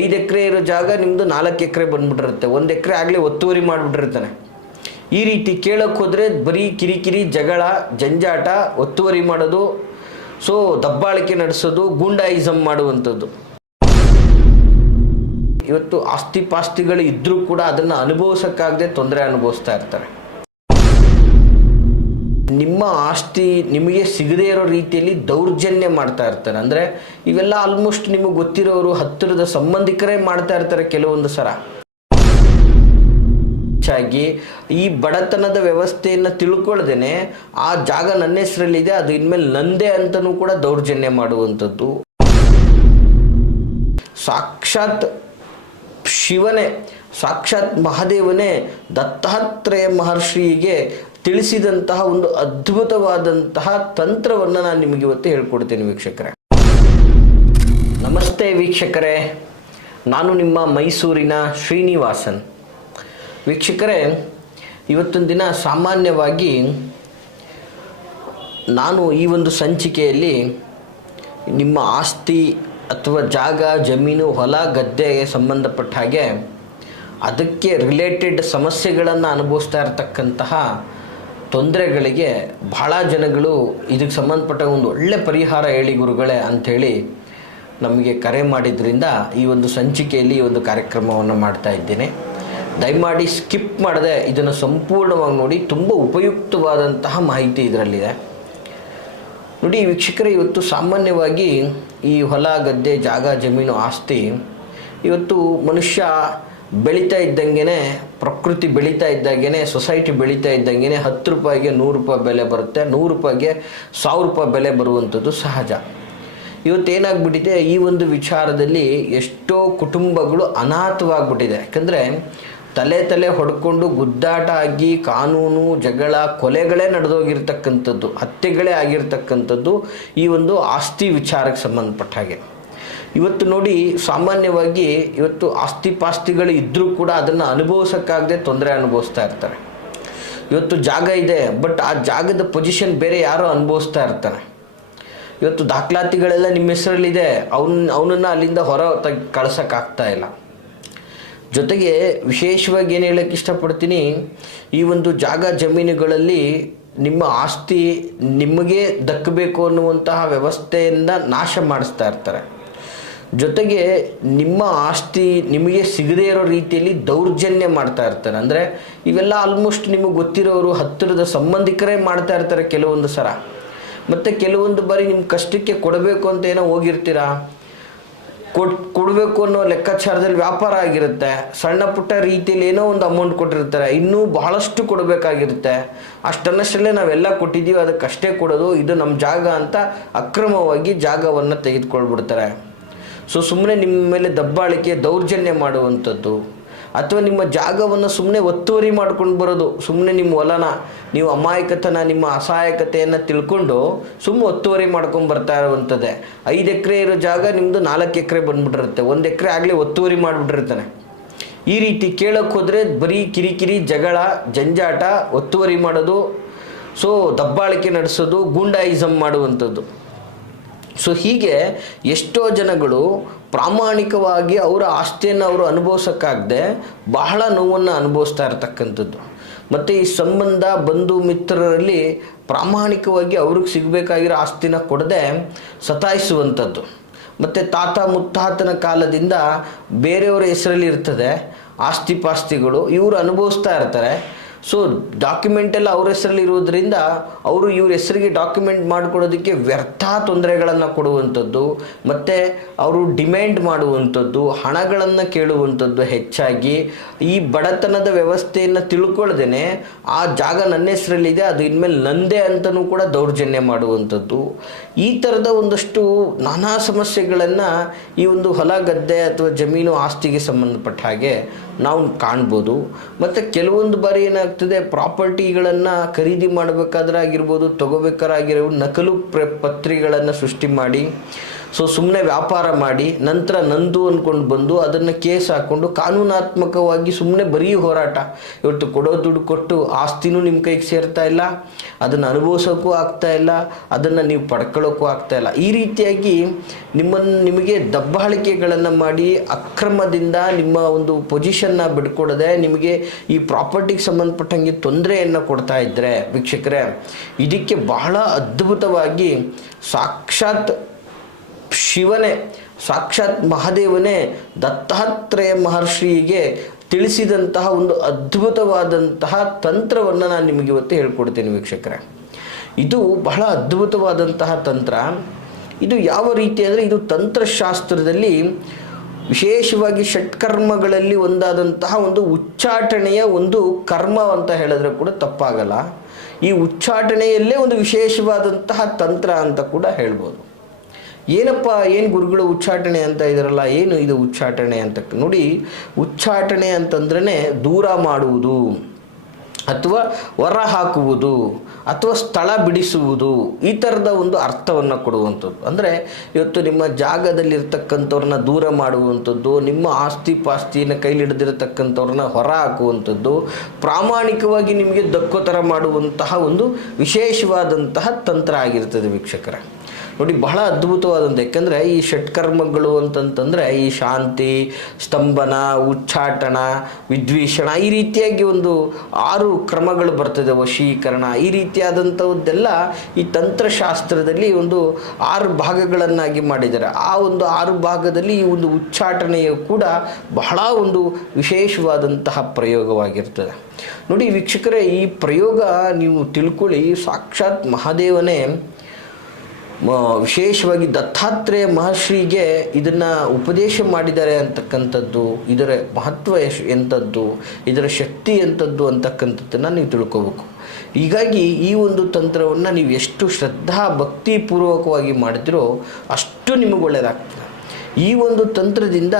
5 ಎಕರೆ ಇರೋ ಜಾಗ ನಿಮ್ಮದು 4 ಎಕರೆ ಬಂದ್ಬಿಟ್ಟಿರುತ್ತೆ, 1 ಎಕರೆ ಆಗಲೇ ಒತ್ತುವರಿ ಮಾಡಿಬಿಟ್ಟಿರ್ತಾನೆ. ಈ ರೀತಿ ಕೇಳೋಕ್ಕೆ ಹೋದರೆ ಬರೀ ಕಿರಿಕಿರಿ, ಜಗಳ, ಜಂಜಾಟ, ಒತ್ತುವರಿ ಮಾಡೋದು, ಸೊ ದಬ್ಬಾಳಿಕೆ ನಡೆಸೋದು, ಗೂಂಡಾಯಿಸಮ್ ಮಾಡುವಂಥದ್ದು. ಇವತ್ತು ಆಸ್ತಿ ಪಾಸ್ತಿಗಳು ಇದ್ದರೂ ಕೂಡ ಅದನ್ನು ಅನುಭವಿಸೋಕ್ಕಾಗದೆ ತೊಂದರೆ ಅನುಭವಿಸ್ತಾ ಇರ್ತಾರೆ. ನಿಮ್ಮ ಆಸ್ತಿ ನಿಮಗೆ ಸಿಗದೇ ಇರೋ ರೀತಿಯಲ್ಲಿ ದೌರ್ಜನ್ಯ ಮಾಡ್ತಾ ಇರ್ತಾರೆ. ಅಂದರೆ ಇವೆಲ್ಲ ಆಲ್ಮೋಸ್ಟ್ ನಿಮಗೆ ಗೊತ್ತಿರೋರು, ಹತ್ತಿರದ ಸಂಬಂಧಿಕರೇ ಮಾಡ್ತಾ ಇರ್ತಾರೆ ಕೆಲವೊಂದು ಸಲ. ಹೆಚ್ಚಾಗಿ ಈ ಬಡತನದ ವ್ಯವಸ್ಥೆಯನ್ನು ತಿಳ್ಕೊಳ್ದೇನೆ ಆ ಜಾಗ ನನ್ನ ಹೆಸರಲ್ಲಿದೆ, ಅದು ಇನ್ಮೇಲೆ ನಂದೇ ಅಂತಲೂ ಕೂಡ ದೌರ್ಜನ್ಯ ಮಾಡುವಂಥದ್ದು. ಸಾಕ್ಷಾತ್ ಶಿವನೇ, ಸಾಕ್ಷಾತ್ ಮಹಾದೇವನೇ ದತ್ತಾತ್ರೇಯ ಮಹರ್ಷಿಗೆ ತಿಳಿಸಿದಂತಹ ಒಂದು ಅದ್ಭುತವಾದಂತಹ ತಂತ್ರವನ್ನು ನಾನು ನಿಮಗೆ ಇವತ್ತು ಹೇಳ್ಕೊಡ್ತೇನೆ ವೀಕ್ಷಕರೇ. ನಮಸ್ತೆ ವೀಕ್ಷಕರೇ, ನಾನು ನಿಮ್ಮ ಮೈಸೂರಿನ ಶ್ರೀನಿವಾಸನ್. ವೀಕ್ಷಕರೇ, ಇವತ್ತೊಂದು ದಿನ ಸಾಮಾನ್ಯವಾಗಿ ನಾನು ಈ ಒಂದು ಸಂಚಿಕೆಯಲ್ಲಿ ನಿಮ್ಮ ಆಸ್ತಿ ಅಥವಾ ಜಾಗ, ಜಮೀನು, ಹೊಲ, ಗದ್ದೆಗೆ ಸಂಬಂಧಪಟ್ಟ ಹಾಗೆ ಅದಕ್ಕೆ ರಿಲೇಟೆಡ್ ಸಮಸ್ಯೆಗಳನ್ನು ಅನುಭವಿಸ್ತಾ ಇರತಕ್ಕಂತಹ ತೊಂದರೆಗಳಿಗೆ ಬಹಳ ಜನಗಳು ಇದಕ್ಕೆ ಸಂಬಂಧಪಟ್ಟ ಒಂದು ಒಳ್ಳೆ ಪರಿಹಾರ ಹೇಳಿ ಗುರುಗಳೇ ಅಂಥೇಳಿ ನಮಗೆ ಕರೆ ಮಾಡಿದ್ರಿಂದ ಈ ಒಂದು ಸಂಚಿಕೆಯಲ್ಲಿ ಈ ಒಂದು ಕಾರ್ಯಕ್ರಮವನ್ನು ಮಾಡ್ತಾ ಇದ್ದೇನೆ. ದಯಮಾಡಿ ಸ್ಕಿಪ್ ಮಾಡದೆ ಇದನ್ನು ಸಂಪೂರ್ಣವಾಗಿ ನೋಡಿ, ತುಂಬ ಉಪಯುಕ್ತವಾದಂತಹ ಮಾಹಿತಿ ಇದರಲ್ಲಿದೆ. ನೋಡಿ ವೀಕ್ಷಕರೇ, ಇವತ್ತು ಸಾಮಾನ್ಯವಾಗಿ ಈ ಹೊಲ, ಗದ್ದೆ, ಜಾಗ, ಜಮೀನು, ಆಸ್ತಿ ಇವತ್ತು ಮನುಷ್ಯ ಬೆಳೀತಾ ಇದ್ದಂಗೆ, ಪ್ರಕೃತಿ ಬೆಳೀತಾ ಇದ್ದಾಗೇ, ಸೊಸೈಟಿ ಬೆಳೀತಾ ಇದ್ದಂಗೆ 10 ರೂಪಾಯಿಗೆ 100 ರೂಪಾಯಿ ಬೆಲೆ ಬರುತ್ತೆ, 100 ರೂಪಾಯಿಗೆ 1000 ರೂಪಾಯಿ ಬೆಲೆ ಬರುವಂಥದ್ದು ಸಹಜ. ಇವತ್ತೇನಾಗ್ಬಿಟ್ಟಿದೆ, ಈ ಒಂದು ವಿಚಾರದಲ್ಲಿ ಎಷ್ಟೋ ಕುಟುಂಬಗಳು ಅನಾಥವಾಗ್ಬಿಟ್ಟಿದೆ. ಯಾಕಂದರೆ ತಲೆ ಹೊಡ್ಕೊಂಡು ಗುದ್ದಾಟ ಆಗಿ ಕಾನೂನು, ಜಗಳ, ಕೊಲೆಗಳೇ ನಡೆದೋಗಿರ್ತಕ್ಕಂಥದ್ದು, ಹತ್ಯೆಗಳೇ ಆಗಿರ್ತಕ್ಕಂಥದ್ದು ಈ ಒಂದು ಆಸ್ತಿ ವಿಚಾರಕ್ಕೆ ಸಂಬಂಧಪಟ್ಟ ಹಾಗೆ. ಇವತ್ತು ನೋಡಿ, ಸಾಮಾನ್ಯವಾಗಿ ಇವತ್ತು ಆಸ್ತಿ ಪಾಸ್ತಿಗಳು ಇದ್ದರೂ ಕೂಡ ಅದನ್ನು ಅನುಭವಿಸೋಕ್ಕಾಗದೆ ತೊಂದರೆ ಅನುಭವಿಸ್ತಾ ಇರ್ತಾರೆ. ಇವತ್ತು ಜಾಗ ಇದೆ, ಬಟ್ ಆ ಜಾಗದ ಪೊಸಿಷನ್ ಬೇರೆ ಯಾರೋ ಅನುಭವಿಸ್ತಾ ಇರ್ತಾನೆ. ಇವತ್ತು ದಾಖಲಾತಿಗಳೆಲ್ಲ ನಿಮ್ಮ ಹೆಸರಲ್ಲಿದೆ, ಅವನನ್ನು ಅಲ್ಲಿಂದ ಹೊರ ಕಳ್ಸೋಕ್ಕಾಗ್ತಾ ಇಲ್ಲ. ಜೊತೆಗೆ ವಿಶೇಷವಾಗಿ ಏನು ಹೇಳೋಕ್ಕೆ ಇಷ್ಟಪಡ್ತೀನಿ, ಈ ಒಂದು ಜಾಗ ಜಮೀನುಗಳಲ್ಲಿ ನಿಮ್ಮ ಆಸ್ತಿ ನಿಮಗೆ ದಕ್ಕಬೇಕು ಅನ್ನುವಂತಹ ವ್ಯವಸ್ಥೆಯಿಂದ ನಾಶ ಮಾಡಿಸ್ತಾ ಇರ್ತಾರೆ. ಜೊತೆಗೆ ನಿಮ್ಮ ಆಸ್ತಿ ನಿಮಗೆ ಸಿಗದೇ ಇರೋ ರೀತಿಯಲ್ಲಿ ದೌರ್ಜನ್ಯ ಮಾಡ್ತಾ ಇರ್ತಾರೆ. ಅಂದರೆ ಇವೆಲ್ಲ ಆಲ್ಮೋಸ್ಟ್ ನಿಮಗೆ ಗೊತ್ತಿರೋರು, ಹತ್ತಿರದ ಸಂಬಂಧಿಕರೇ ಮಾಡ್ತಾ ಇರ್ತಾರೆ ಕೆಲವೊಂದು ಸಲ. ಮತ್ತು ಕೆಲವೊಂದು ಬಾರಿ ನಿಮ್ಮ ಕಷ್ಟಕ್ಕೆ ಕೊಡಬೇಕು ಅಂತ ಏನೋ ಹೋಗಿರ್ತೀರಾ, ಕೊಡಬೇಕು ಅನ್ನೋ ಲೆಕ್ಕಾಚಾರದಲ್ಲಿ ವ್ಯಾಪಾರ ಆಗಿರುತ್ತೆ, ಸಣ್ಣ ಪುಟ್ಟ ರೀತಿಯಲ್ಲಿ ಏನೋ ಒಂದು ಅಮೌಂಟ್ ಕೊಟ್ಟಿರ್ತಾರೆ, ಇನ್ನೂ ಬಹಳಷ್ಟು ಕೊಡಬೇಕಾಗಿರುತ್ತೆ. ಅಷ್ಟನ್ನಷ್ಟಲ್ಲೇ ನಾವೆಲ್ಲ ಕೊಟ್ಟಿದ್ದೀವಿ, ಅದಕ್ಕಷ್ಟೇ ಕೊಡೋದು, ಇದು ನಮ್ಮ ಜಾಗ ಅಂತ ಅಕ್ರಮವಾಗಿ ಜಾಗವನ್ನು ತೆಗೆದುಕೊಳ್ಬಿಡ್ತಾರೆ. ಸೊ ಸುಮ್ಮನೆ ನಿಮ್ಮ ಮೇಲೆ ದಬ್ಬಾಳಿಕೆ, ದೌರ್ಜನ್ಯ ಮಾಡುವಂಥದ್ದು, ಅಥವಾ ನಿಮ್ಮ ಜಾಗವನ್ನು ಸುಮ್ಮನೆ ಒತ್ತುವರಿ ಮಾಡ್ಕೊಂಡು ಬರೋದು. ಸುಮ್ಮನೆ ನಿಮ್ಮ ಹೊಲನ ನೀವು ಅಮಾಯಕತನ, ನಿಮ್ಮ ಅಸಹಾಯಕತೆಯನ್ನು ತಿಳ್ಕೊಂಡು ಸುಮ್ಮನೆ ಒತ್ತುವರಿ ಮಾಡ್ಕೊಂಡು ಬರ್ತಾ ಇರುವಂಥದ್ದೇ. 5 ಎಕರೆ ಇರೋ ಜಾಗ ನಿಮ್ಮದು 4 ಎಕರೆ ಬಂದ್ಬಿಟ್ಟಿರುತ್ತೆ, 1 ಎಕರೆ ಆಗಲೇ ಒತ್ತುವರಿ ಮಾಡಿಬಿಟ್ಟಿರ್ತಾನೆ. ಈ ರೀತಿ ಕೇಳೋಕ್ಕೆ ಹೋದರೆ ಬರೀ ಕಿರಿಕಿರಿ, ಜಗಳ, ಜಂಜಾಟ, ಒತ್ತುವರಿ ಮಾಡೋದು, ಸೊ ದಬ್ಬಾಳಿಕೆ ನಡೆಸೋದು, ಗೂಂಡಾಯಿಸಮ್ ಮಾಡುವಂಥದ್ದು. ಸೊ ಹೀಗೆ ಎಷ್ಟೋ ಜನಗಳು ಪ್ರಾಮಾಣಿಕವಾಗಿ ಅವರ ಆಸ್ತಿಯನ್ನು ಅವರು ಅನುಭವಿಸೋಕ್ಕಾಗದೆ ಬಹಳ ನೋವನ್ನು ಅನುಭವಿಸ್ತಾ ಇರ್ತಕ್ಕಂಥದ್ದು. ಮತ್ತು ಈ ಸಂಬಂಧ, ಬಂಧು ಮಿತ್ರರಲ್ಲಿ ಪ್ರಾಮಾಣಿಕವಾಗಿ ಅವ್ರಿಗೆ ಸಿಗಬೇಕಾಗಿರೋ ಆಸ್ತಿನ ಕೊಡದೆ ಸತಾಯಿಸುವಂಥದ್ದು. ಮತ್ತು ತಾತ ಮುತ್ತಾತನ ಕಾಲದಿಂದ ಬೇರೆಯವರ ಹೆಸರಲ್ಲಿ ಇರ್ತದೆ ಆಸ್ತಿ ಪಾಸ್ತಿಗಳು, ಇವರು ಅನುಭವಿಸ್ತಾ ಇರ್ತಾರೆ. ಸೊ ಡಾಕ್ಯುಮೆಂಟೆಲ್ಲ ಅವ್ರ ಹೆಸರಲ್ಲಿ ಇರೋದ್ರಿಂದ ಅವರು ಇವ್ರ ಹೆಸರಿಗೆ ಡಾಕ್ಯುಮೆಂಟ್ ಮಾಡಿಕೊಡೋದಕ್ಕೆ ವ್ಯರ್ಥ ತೊಂದರೆಗಳನ್ನು ಕೊಡುವಂಥದ್ದು, ಮತ್ತು ಅವರು ಡಿಮ್ಯಾಂಡ್ ಮಾಡುವಂಥದ್ದು, ಹಣಗಳನ್ನು ಕೇಳುವಂಥದ್ದು ಹೆಚ್ಚಾಗಿ. ಈ ಬಡತನದ ವ್ಯವಸ್ಥೆಯನ್ನು ತಿಳ್ಕೊಳ್ದೇನೆ ಆ ಜಾಗ ನನ್ನ ಹೆಸರಲ್ಲಿದೆ, ಅದು ಇನ್ಮೇಲೆ ನಂದೇ ಅಂತಲೂ ಕೂಡ ದೌರ್ಜನ್ಯ ಮಾಡುವಂಥದ್ದು. ಈ ಥರದ ಒಂದಷ್ಟು ನಾನಾ ಸಮಸ್ಯೆಗಳನ್ನು ಈ ಒಂದು ಹೊಲ, ಗದ್ದೆ ಅಥವಾ ಜಮೀನು, ಆಸ್ತಿಗೆ ಸಂಬಂಧಪಟ್ಟ ಹಾಗೆ ನಾವು ಕಾಣ್ಬೋದು. ಮತ್ತು ಕೆಲವೊಂದು ಬಾರಿ ಏನಾಗ್ತದೆ, ಪ್ರಾಪರ್ಟಿಗಳನ್ನು ಖರೀದಿ ಮಾಡಬೇಕಾದ್ರೆ ಆಗಿರ್ಬೋದು, ತಗೋಬೇಕಾಗಿರೋ ನಕಲು ಪತ್ರಿಗಳನ್ನು ಸೃಷ್ಟಿ ಮಾಡಿ ಸೊ ಸುಮ್ಮನೆ ವ್ಯಾಪಾರ ಮಾಡಿ ನಂತರ ನಂದು ಅಂದ್ಕೊಂಡು ಬಂದು ಅದನ್ನು ಕೇಸ್ ಹಾಕ್ಕೊಂಡು ಕಾನೂನಾತ್ಮಕವಾಗಿ ಸುಮ್ಮನೆ ಬರೀ ಹೋರಾಟ. ಇವತ್ತು ಕೊಡೋ ದುಡ್ಡು ಕೊಟ್ಟು ಆಸ್ತಿನೂ ನಿಮ್ಮ ಕೈಗೆ ಸೇರ್ತಾ ಇಲ್ಲ, ಅದನ್ನು ಅನುಭವಿಸೋಕ್ಕೂ ಆಗ್ತಾ ಇಲ್ಲ, ಅದನ್ನು ನೀವು ಪಡ್ಕೊಳ್ಳೋಕ್ಕೂ ಆಗ್ತಾ ಇಲ್ಲ. ಈ ರೀತಿಯಾಗಿ ನಿಮಗೆ ದಬ್ಬಾಳಿಕೆಗಳನ್ನು ಮಾಡಿ ಅಕ್ರಮದಿಂದ ನಿಮ್ಮ ಒಂದು ಪೊಸಿಷನ್ನ ಬಿಡ್ಕೊಡದೆ ನಿಮಗೆ ಈ ಪ್ರಾಪರ್ಟಿಗೆ ಸಂಬಂಧಪಟ್ಟಂಗೆ ತೊಂದರೆಯನ್ನು ಕೊಡ್ತಾ ಇದ್ದರೆ ವೀಕ್ಷಕರೇ, ಇದಕ್ಕೆ ಬಹಳ ಅದ್ಭುತವಾಗಿ ಸಾಕ್ಷಾತ್ ಶಿವನೇ, ಸಾಕ್ಷಾತ್ ಮಹಾದೇವನೇ ದತ್ತಾತ್ರೇಯ ಮಹರ್ಷಿಗೆ ತಿಳಿಸಿದಂತಹ ಒಂದು ಅದ್ಭುತವಾದಂತಹ ತಂತ್ರವನ್ನು ನಾನು ನಿಮಗೆ ಇವತ್ತು ಹೇಳ್ಕೊಡ್ತೇನೆ ವೀಕ್ಷಕರೇ. ಇದು ಬಹಳ ಅದ್ಭುತವಾದಂತಹ ತಂತ್ರ. ಇದು ಯಾವ ರೀತಿ ಅಂದರೆ, ಇದು ತಂತ್ರಶಾಸ್ತ್ರದಲ್ಲಿ ವಿಶೇಷವಾಗಿ ಷಟ್ಕರ್ಮಗಳಲ್ಲಿ ಒಂದಾದಂತಹ ಒಂದು ಉಚ್ಚಾಟನೆಯ ಒಂದು ಕರ್ಮ ಅಂತ ಹೇಳಿದ್ರೆ ಕೂಡ ತಪ್ಪಾಗಲ್ಲ. ಈ ಉಚ್ಚಾಟನೆಯಲ್ಲೇ ಒಂದು ವಿಶೇಷವಾದಂತಹ ತಂತ್ರ ಅಂತ ಕೂಡ ಹೇಳ್ಬೋದು. ಏನಪ್ಪ, ಏನು ಗುರುಗಳು ಉಚ್ಚಾಟನೆ ಅಂತ ಇದ್ದಾರಲ್ಲ, ಏನು ಇದು ಉಚ್ಚಾಟನೆ ಅಂತ ನೋಡಿ. ಉಚ್ಚಾಟನೆ ಅಂತಂದ್ರೆ ದೂರ ಮಾಡುವುದು ಅಥವಾ ಹೊರ ಹಾಕುವುದು ಅಥವಾ ಸ್ಥಳ ಬಿಡಿಸುವುದು, ಈ ಥರದ ಒಂದು ಅರ್ಥವನ್ನು ಕೊಡುವಂಥದ್ದು. ಅಂದರೆ ಇವತ್ತು ನಿಮ್ಮ ಜಾಗದಲ್ಲಿರ್ತಕ್ಕಂಥವ್ರನ್ನ ದೂರ ಮಾಡುವಂಥದ್ದು, ನಿಮ್ಮ ಆಸ್ತಿ ಪಾಸ್ತಿಯನ್ನು ಕೈಲಿಡದಿರತಕ್ಕಂಥವ್ರನ್ನ ಹೊರ ಹಾಕುವಂಥದ್ದು, ಪ್ರಾಮಾಣಿಕವಾಗಿ ನಿಮಗೆ ದಕ್ಕೋ ಥರ ಮಾಡುವಂತಹ ಒಂದು ವಿಶೇಷವಾದಂತಹ ತಂತ್ರ ಆಗಿರ್ತದೆ ವೀಕ್ಷಕರೇ. ನೋಡಿ, ಬಹಳ ಅದ್ಭುತವಾದಂಥ, ಯಾಕಂದರೆ ಈ ಷಟ್ಕರ್ಮಗಳು ಅಂತಂತಂದರೆ ಈ ಶಾಂತಿ, ಸ್ತಂಭನ, ಉಚ್ಚಾಟನ, ವಿದ್ವೇಷಣ, ಈ ರೀತಿಯಾಗಿ ಒಂದು 6 ಕ್ರಮಗಳು ಬರ್ತದೆ, ವಶೀಕರಣ, ಈ ರೀತಿಯಾದಂಥದ್ದೆಲ್ಲ ಈ ತಂತ್ರಶಾಸ್ತ್ರದಲ್ಲಿ ಒಂದು 6 ಭಾಗಗಳನ್ನಾಗಿ ಮಾಡಿದ್ದಾರೆ. ಆ ಒಂದು 6 ಭಾಗದಲ್ಲಿ ಈ ಒಂದು ಉಚ್ಚಾಟನೆಯು ಕೂಡ ಬಹಳ ಒಂದು ವಿಶೇಷವಾದಂತಹ ಪ್ರಯೋಗವಾಗಿರ್ತದೆ. ನೋಡಿ ವೀಕ್ಷಕರೇ, ಈ ಪ್ರಯೋಗ ನೀವು ತಿಳ್ಕೊಳ್ಳಿ, ಸಾಕ್ಷಾತ್ ಮಹಾದೇವನೇ ವಿಶೇಷವಾಗಿ ದತ್ತಾತ್ರೇಯ ಮಹರ್ಷಿಗೆ ಇದನ್ನು ಉಪದೇಶ ಮಾಡಿದ್ದಾರೆ ಅಂತಕ್ಕಂಥದ್ದು, ಇದರ ಮಹತ್ವ ಎಂಥದ್ದು, ಇದರ ಶಕ್ತಿ ಎಂಥದ್ದು ಅಂತಕ್ಕಂಥದ್ದನ್ನು ನೀವು ತಿಳ್ಕೋಬೇಕು. ಹೀಗಾಗಿ ಈ ಒಂದು ತಂತ್ರವನ್ನು ನೀವು ಎಷ್ಟು ಶ್ರದ್ಧಾ ಭಕ್ತಿಪೂರ್ವಕವಾಗಿ ಮಾಡಿದ್ರೋ ಅಷ್ಟು ನಿಮಗೆ ಒಳ್ಳೆಯದಾಗ್ತದೆ. ಈ ಒಂದು ತಂತ್ರದಿಂದ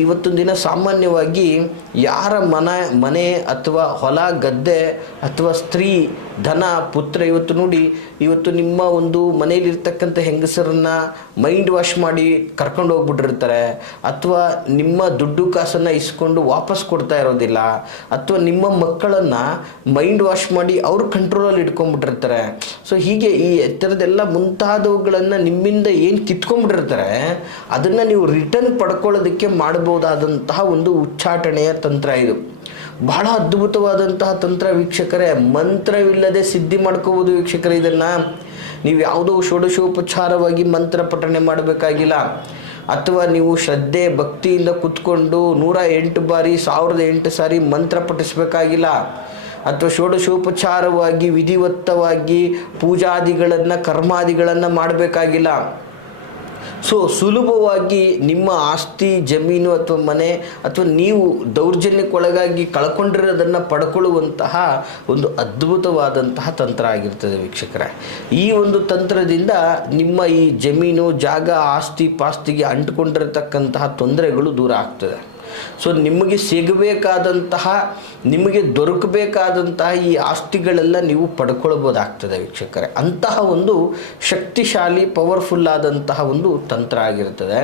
ಇವತ್ತೊಂದು ದಿನ ಸಾಮಾನ್ಯವಾಗಿ ಯಾರ ಮನೆ ಅಥವಾ ಹೊಲ ಗದ್ದೆ ಅಥವಾ ಸ್ತ್ರೀ ಧನ ಪುತ್ರ, ಇವತ್ತು ನೋಡಿ, ಇವತ್ತು ನಿಮ್ಮ ಒಂದು ಮನೆಯಲ್ಲಿರ್ತಕ್ಕಂಥ ಹೆಂಗಸರನ್ನು ಮೈಂಡ್ ವಾಶ್ ಮಾಡಿ ಕರ್ಕೊಂಡು ಹೋಗ್ಬಿಟ್ಟಿರ್ತಾರೆ, ಅಥವಾ ನಿಮ್ಮ ದುಡ್ಡು ಕಾಸನ್ನು ಇಸ್ಕೊಂಡು ವಾಪಸ್ ಕೊಡ್ತಾ ಇರೋದಿಲ್ಲ, ಅಥವಾ ನಿಮ್ಮ ಮಕ್ಕಳನ್ನು ಮೈಂಡ್ ವಾಶ್ ಮಾಡಿ ಅವ್ರ ಕಂಟ್ರೋಲಲ್ಲಿ ಇಟ್ಕೊಂಡ್ಬಿಟ್ಟಿರ್ತಾರೆ. ಸೊ ಹೀಗೆ ಈ ಥರದ್ದೆಲ್ಲ ಮುಂತಾದವುಗಳನ್ನು ನಿಮ್ಮಿಂದ ಏನು ಕಿತ್ಕೊಂಡ್ಬಿಟ್ಟಿರ್ತಾರೆ, ಅದನ್ನು ನೀವು ರಿಟರ್ನ್ ಪಡ್ಕೊಳ್ಳೋದಕ್ಕೆ ಮಾಡಬಹುದಾದಂತಹ ಒಂದು ಉಚ್ಚಾಟನೆಯ ತಂತ್ರ ಇದು. ಬಹಳ ಅದ್ಭುತವಾದಂತಹ ತಂತ್ರ ವೀಕ್ಷಕರೇ. ಮಂತ್ರವಿಲ್ಲದೆ ಸಿದ್ಧಿ ಮಾಡ್ಕೋಬೋದು ವೀಕ್ಷಕರೇ. ಇದನ್ನು ನೀವು ಯಾವುದೋ ಷೋಡಶೋಪಚಾರವಾಗಿ ಮಂತ್ರ ಪಠಣೆ ಮಾಡಬೇಕಾಗಿಲ್ಲ, ಅಥವಾ ನೀವು ಶ್ರದ್ಧೆ ಭಕ್ತಿಯಿಂದ ಕುತ್ಕೊಂಡು 108 ಬಾರಿ 1008 ಸಾರಿ ಮಂತ್ರ ಪಠಿಸಬೇಕಾಗಿಲ್ಲ, ಅಥವಾ ಷೋಡಶೋಪಚಾರವಾಗಿ ವಿಧಿವತ್ತವಾಗಿ ಪೂಜಾದಿಗಳನ್ನು ಕರ್ಮಾದಿಗಳನ್ನು ಮಾಡಬೇಕಾಗಿಲ್ಲ. ಸೊ ಸುಲಭವಾಗಿ ನಿಮ್ಮ ಆಸ್ತಿ, ಜಮೀನು ಅಥವಾ ಮನೆ ಅಥವಾ ನೀವು ದೌರ್ಜನ್ಯಕ್ಕೊಳಗಾಗಿ ಕಳ್ಕೊಂಡಿರೋದನ್ನು ಪಡ್ಕೊಳ್ಳುವಂತಹ ಒಂದು ಅದ್ಭುತವಾದಂತಹ ತಂತ್ರ ಆಗಿರ್ತದೆ ವೀಕ್ಷಕರೇ. ಈ ಒಂದು ತಂತ್ರದಿಂದ ನಿಮ್ಮ ಈ ಜಮೀನು, ಜಾಗ, ಆಸ್ತಿ ಪಾಸ್ತಿಗೆ ಅಂಟಿಕೊಂಡಿರತಕ್ಕಂತಹ ತೊಂದರೆಗಳು ದೂರ ಆಗ್ತದೆ. ಸೊ ನಿಮಗೆ ಸಿಗಬೇಕಾದಂತಹ, ನಿಮಗೆ ದೊರಕಬೇಕಾದಂತಹ ಈ ಆಸ್ತಿಗಳೆಲ್ಲ ನೀವು ಪಡ್ಕೊಳ್ಬೋದಾಗ್ತದೆ ವೀಕ್ಷಕರೇ. ಅಂತಹ ಒಂದು ಶಕ್ತಿಶಾಲಿ ಪವರ್ಫುಲ್ ಆದಂತಹ ಒಂದು ತಂತ್ರ ಆಗಿರ್ತದೆ.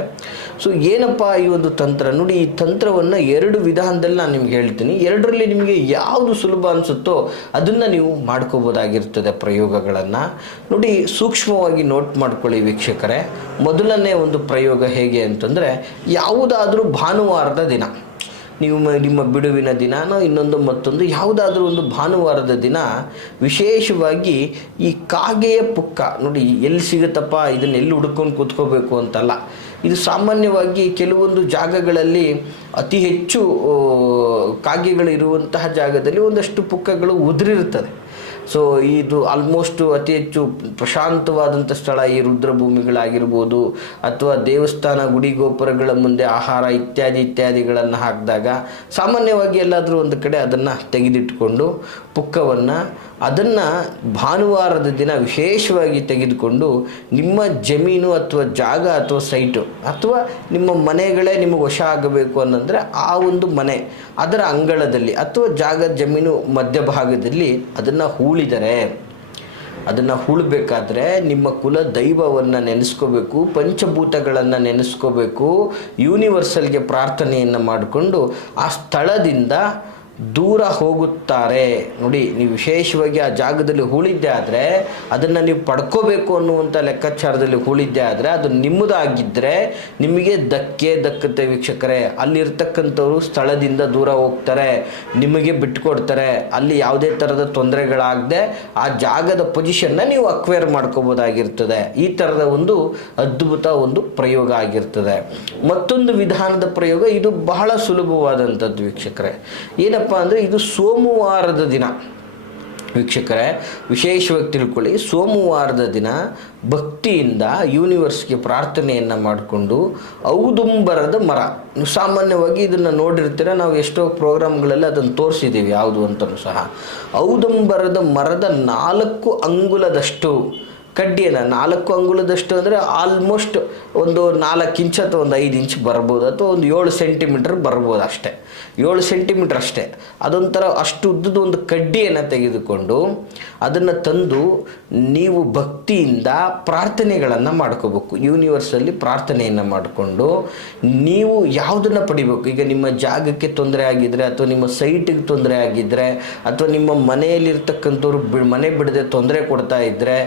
ಸೊ ಏನಪ್ಪ ಈ ಒಂದು ತಂತ್ರ ನೋಡಿ, ಈ ತಂತ್ರವನ್ನು 2 ವಿಧಾನದಲ್ಲಿ ನಾನು ನಿಮ್ಗೆ ಹೇಳ್ತೀನಿ. 2ರಲ್ಲಿ ನಿಮಗೆ ಯಾವುದು ಸುಲಭ ಅನಿಸುತ್ತೋ ಅದನ್ನು ನೀವು ಮಾಡ್ಕೋಬೋದಾಗಿರ್ತದೆ ಪ್ರಯೋಗಗಳನ್ನು. ನೋಡಿ, ಸೂಕ್ಷ್ಮವಾಗಿ ನೋಟ್ ಮಾಡ್ಕೊಳ್ಳಿ ವೀಕ್ಷಕರೇ. ಮೊದಲನೇ ಒಂದು ಪ್ರಯೋಗ ಹೇಗೆ ಅಂತಂದರೆ, ಯಾವುದಾದ್ರೂ ಭಾನುವಾರದ ದಿನ, ನೀವು ನಿಮ್ಮ ಬಿಡುವಿನ ದಿನನೋ ಇನ್ನೊಂದು ಮತ್ತೊಂದು ಯಾವುದಾದ್ರೂ ಒಂದು ಭಾನುವಾರದ ದಿನ ವಿಶೇಷವಾಗಿ ಈ ಕಾಗೆಯ ಪುಕ್ಕ ನೋಡಿ, ಎಲ್ಲಿ ಸಿಗುತ್ತಪ್ಪ, ಇದನ್ನು ಎಲ್ಲಿ ಹುಡ್ಕೊಂಡು ಕೂತ್ಕೋಬೇಕು ಅಂತಲ್ಲ. ಇದು ಸಾಮಾನ್ಯವಾಗಿ ಕೆಲವೊಂದು ಜಾಗಗಳಲ್ಲಿ ಅತಿ ಹೆಚ್ಚು ಕಾಗೆಗಳಿರುವಂತಹ ಜಾಗದಲ್ಲಿ ಒಂದಷ್ಟು ಪುಕ್ಕಗಳು ಉದುರಿರ್ತದೆ. ಸೊ ಇದು ಆಲ್ಮೋಸ್ಟ್ ಅತಿ ಹೆಚ್ಚು ಪ್ರಶಾಂತವಾದಂಥ ಸ್ಥಳ ಈ ರುದ್ರಭೂಮಿಗಳಾಗಿರ್ಬೋದು, ಅಥವಾ ದೇವಸ್ಥಾನ ಗುಡಿ ಗೋಪುರಗಳ ಮುಂದೆ ಆಹಾರ ಇತ್ಯಾದಿಗಳನ್ನು ಹಾಕಿದಾಗ ಸಾಮಾನ್ಯವಾಗಿ ಎಲ್ಲಾದರೂ ಒಂದು ಕಡೆ ಅದನ್ನು ತೆಗೆದಿಟ್ಕೊಂಡು ಪುಕ್ಕವನ್ನು ಅದನ್ನು ಭಾನುವಾರದ ದಿನ ವಿಶೇಷವಾಗಿ ತೆಗೆದುಕೊಂಡು ನಿಮ್ಮ ಜಮೀನು ಅಥವಾ ಜಾಗ ಅಥವಾ ಸೈಟು ಅಥವಾ ನಿಮ್ಮ ಮನೆಗಳೇ ನಿಮಗೆ ವಶ ಆಗಬೇಕು ಅನ್ನಂದರೆ ಆ ಒಂದು ಮನೆ ಅದರ ಅಂಗಳದಲ್ಲಿ ಅಥವಾ ಜಾಗ ಜಮೀನು ಮಧ್ಯಭಾಗದಲ್ಲಿ ಅದನ್ನು ಹೂಳಿದರೆ ಅದನ್ನು ಹೂಳಬೇಕಾದ್ರೆ ನಿಮ್ಮ ಕುಲ ದೈವವನ್ನು ನೆನೆಸ್ಕೋಬೇಕು, ಪಂಚಭೂತಗಳನ್ನು ನೆನೆಸ್ಕೋಬೇಕು, ಯೂನಿವರ್ಸಲ್ಗೆ ಪ್ರಾರ್ಥನೆಯನ್ನು ಮಾಡಿಕೊಂಡು ಆ ಸ್ಥಳದಿಂದ ದೂರ ಹೋಗುತ್ತಾರೆ. ನೋಡಿ, ನೀವು ವಿಶೇಷವಾಗಿ ಆ ಜಾಗದಲ್ಲಿ ಹೂಳಿದ್ದೆ ಆದರೆ ಅದನ್ನು ನೀವು ಪಡ್ಕೋಬೇಕು ಅನ್ನುವಂಥ ಲೆಕ್ಕಾಚಾರದಲ್ಲಿ ಹೂಳಿದ್ದೆ ಆದರೆ ಅದು ನಿಮ್ಮದಾಗಿದ್ದರೆ ನಿಮಗೆ ದಕ್ಕತ್ತೆ ವೀಕ್ಷಕರೇ. ಅಲ್ಲಿರ್ತಕ್ಕಂಥವ್ರು ಸ್ಥಳದಿಂದ ದೂರ ಹೋಗ್ತಾರೆ, ನಿಮಗೆ ಬಿಟ್ಟುಕೊಡ್ತಾರೆ. ಅಲ್ಲಿ ಯಾವುದೇ ಥರದ ತೊಂದರೆಗಳಾಗದೆ ಆ ಜಾಗದ ಪೊಸಿಷನ್ನ ನೀವು ಅಕ್ವೈರ್ ಮಾಡ್ಕೋಬೋದಾಗಿರ್ತದೆ. ಈ ಥರದ ಒಂದು ಅದ್ಭುತ ಒಂದು ಪ್ರಯೋಗ ಆಗಿರ್ತದೆ. ಮತ್ತೊಂದು ವಿಧಾನದ ಪ್ರಯೋಗ, ಇದು ಬಹಳ ಸುಲಭವಾದಂಥದ್ದು ವೀಕ್ಷಕರೇ. ಏನಪ್ಪ ಅಂದರೆ ಇದು ಸೋಮವಾರದ ದಿನ ವೀಕ್ಷಕರೇ, ವಿಶೇಷವಾಗಿ ತಿಳ್ಕೊಳ್ಳಿ. ಸೋಮವಾರದ ದಿನ ಭಕ್ತಿಯಿಂದ ಯೂನಿವರ್ಸ್ಗೆ ಪ್ರಾರ್ಥನೆಯನ್ನು ಮಾಡಿಕೊಂಡು ಔದುಂಬರದ ಮರ, ಸಾಮಾನ್ಯವಾಗಿ ಇದನ್ನು ನೋಡಿರ್ತೀರ, ನಾವು ಎಷ್ಟೋ ಪ್ರೋಗ್ರಾಮ್ಗಳಲ್ಲಿ ಅದನ್ನು ತೋರಿಸಿದ್ದೀವಿ ಯಾವುದು ಅಂತಲೂ ಸಹ. ಔದುಂಬರದ ಮರದ 4 ಅಂಗುಲದಷ್ಟು ಕಡ್ಡಿಯನ್ನು, 4 ಅಂಗುಲದಷ್ಟು ಅಂದರೆ ಆಲ್ಮೋಸ್ಟ್ ಒಂದು 4 ಇಂಚ್ ಅಥವಾ ಒಂದು 5 ಇಂಚ್ ಬರ್ಬೋದು, ಅಥವಾ ಒಂದು 7 ಸೆಂಟಿಮೀಟರ್ ಬರ್ಬೋದು ಅಷ್ಟೇ, 7 ಸೆಂಟಿಮೀಟರ್ ಅಷ್ಟೇ. ಅದೊಂಥರ ಅಷ್ಟು ಉದ್ದದ ಒಂದು ಕಡ್ಡಿಯನ್ನು ತೆಗೆದುಕೊಂಡು ಅದನ್ನು ತಂದು ನೀವು ಭಕ್ತಿಯಿಂದ ಪ್ರಾರ್ಥನೆಗಳನ್ನು ಮಾಡ್ಕೋಬೇಕು. ಯೂನಿವರ್ಸಲ್ಲಿ ಪ್ರಾರ್ಥನೆಯನ್ನು ಮಾಡಿಕೊಂಡು ನೀವು ಯಾವುದನ್ನು ಪಡಿಬೇಕು. ಈಗ ನಿಮ್ಮ ಜಾಗಕ್ಕೆ ತೊಂದರೆ ಆಗಿದ್ದರೆ, ಅಥವಾ ನಿಮ್ಮ ಸೈಟಿಗೆ ತೊಂದರೆ ಆಗಿದ್ದರೆ, ಅಥವಾ ನಿಮ್ಮ ಮನೆಯಲ್ಲಿರ್ತಕ್ಕಂಥವ್ರು ಮನೆ ಬಿಡದೆ ತೊಂದರೆ ಕೊಡ್ತಾ ಇದ್ದರೆ,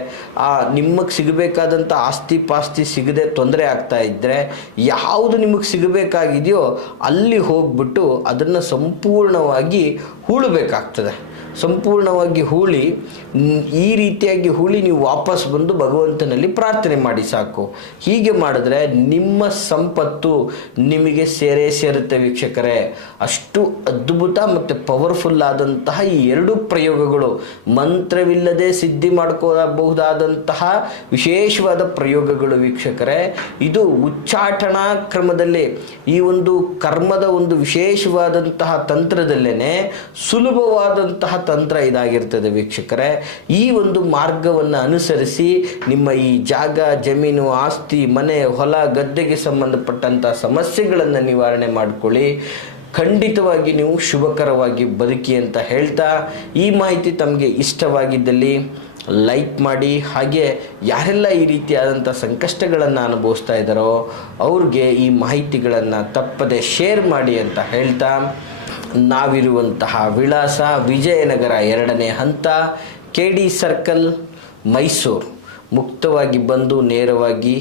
ನಿಮಗೆ ಸಿಗಬೇಕಾದಂಥ ಆಸ್ತಿ ಪಾಸ್ತಿ ಸಿಗದೆ ತೊಂದರೆ ಆಗ್ತಾ ಇದ್ದರೆ, ಯಾವುದು ನಿಮಗೆ ಸಿಗಬೇಕಾಗಿದೆಯೋ ಅಲ್ಲಿ ಹೋಗ್ಬಿಟ್ಟು ಅದನ್ನು ಸಂಪೂರ್ಣವಾಗಿ ಹೂಳಬೇಕಾಗ್ತದೆ. ಸಂಪೂರ್ಣವಾಗಿ ಹೂಳಿ, ಈ ರೀತಿಯಾಗಿ ಹೂಳಿ ನೀವು ವಾಪಸ್ ಬಂದು ಭಗವಂತನಲ್ಲಿ ಪ್ರಾರ್ಥನೆ ಮಾಡಿ ಸಾಕು. ಹೀಗೆ ಮಾಡಿದ್ರೆ ನಿಮ್ಮ ಸಂಪತ್ತು ನಿಮಗೆ ಸೇರುತ್ತೆ ವೀಕ್ಷಕರೇ. ಅಷ್ಟು ಅದ್ಭುತ ಮತ್ತು ಪವರ್ಫುಲ್ ಆದಂತಹ ಈ 2 ಪ್ರಯೋಗಗಳು, ಮಂತ್ರವಿಲ್ಲದೆ ಸಿದ್ಧಿ ಮಾಡ್ಕೋಬಹುದಾದಂತಹ ವಿಶೇಷವಾದ ಪ್ರಯೋಗಗಳು ವೀಕ್ಷಕರೇ. ಇದು ಉಚ್ಚಾಟನಾ ಕ್ರಮದಲ್ಲಿ, ಈ ಒಂದು ಕರ್ಮದ ಒಂದು ವಿಶೇಷವಾದಂತಹ ತಂತ್ರದಲ್ಲೇ ಸುಲಭವಾದಂತಹ ತಂತ್ರ ಇದಾಗಿರ್ತದೆ ವೀಕ್ಷಕರೇ. ಈ ಒಂದು ಮಾರ್ಗವನ್ನು ಅನುಸರಿಸಿ ನಿಮ್ಮ ಈ ಜಾಗ, ಜಮೀನು, ಆಸ್ತಿ, ಮನೆ, ಹೊಲ, ಗದ್ದೆಗೆ ಸಂಬಂಧಪಟ್ಟಂಥ ಸಮಸ್ಯೆಗಳನ್ನು ನಿವಾರಣೆ ಮಾಡಿಕೊಳ್ಳಿ. ಖಂಡಿತವಾಗಿ ನೀವು ಶುಭಕರವಾಗಿ ಬದುಕಿ ಅಂತ ಹೇಳ್ತಾ, ಈ ಮಾಹಿತಿ ತಮಗೆ ಇಷ್ಟವಾಗಿದ್ದಲ್ಲಿ ಲೈಕ್ ಮಾಡಿ. ಹಾಗೆ ಯಾರೆಲ್ಲ ಈ ರೀತಿಯಾದಂಥ ಸಂಕಷ್ಟಗಳನ್ನು ಅನುಭವಿಸ್ತಾ ಇದ್ದಾರೋ ಅವ್ರಿಗೆ ಈ ಮಾಹಿತಿಗಳನ್ನು ತಪ್ಪದೆ ಶೇರ್ ಮಾಡಿ ಅಂತ ಹೇಳ್ತಾ, ನಾವಿರುವಂತಹ ವಿಳಾಸ ವಿಜಯನಗರ 2ನೇ ಹಂತ, KD ಸರ್ಕಲ್, ಮೈಸೂರು. ಮುಕ್ತವಾಗಿ ಬಂದು ನೇರವಾಗಿ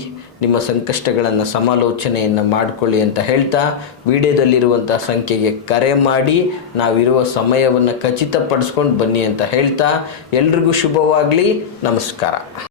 ನಿಮ್ಮ ಸಂಕಷ್ಟಗಳನ್ನು ಸಮಾಲೋಚನೆಯನ್ನು ಮಾಡಿಕೊಳ್ಳಿ ಅಂತ ಹೇಳ್ತಾ, ವಿಡಿಯೋದಲ್ಲಿರುವಂಥ ಸಂಖ್ಯೆಗೆ ಕರೆ ಮಾಡಿ ನಾವಿರುವ ಸಮಯವನ್ನು ಖಚಿತಪಡಿಸ್ಕೊಂಡು ಬನ್ನಿ ಅಂತ ಹೇಳ್ತಾ, ಎಲ್ರಿಗೂ ಶುಭವಾಗಲಿ. ನಮಸ್ಕಾರ.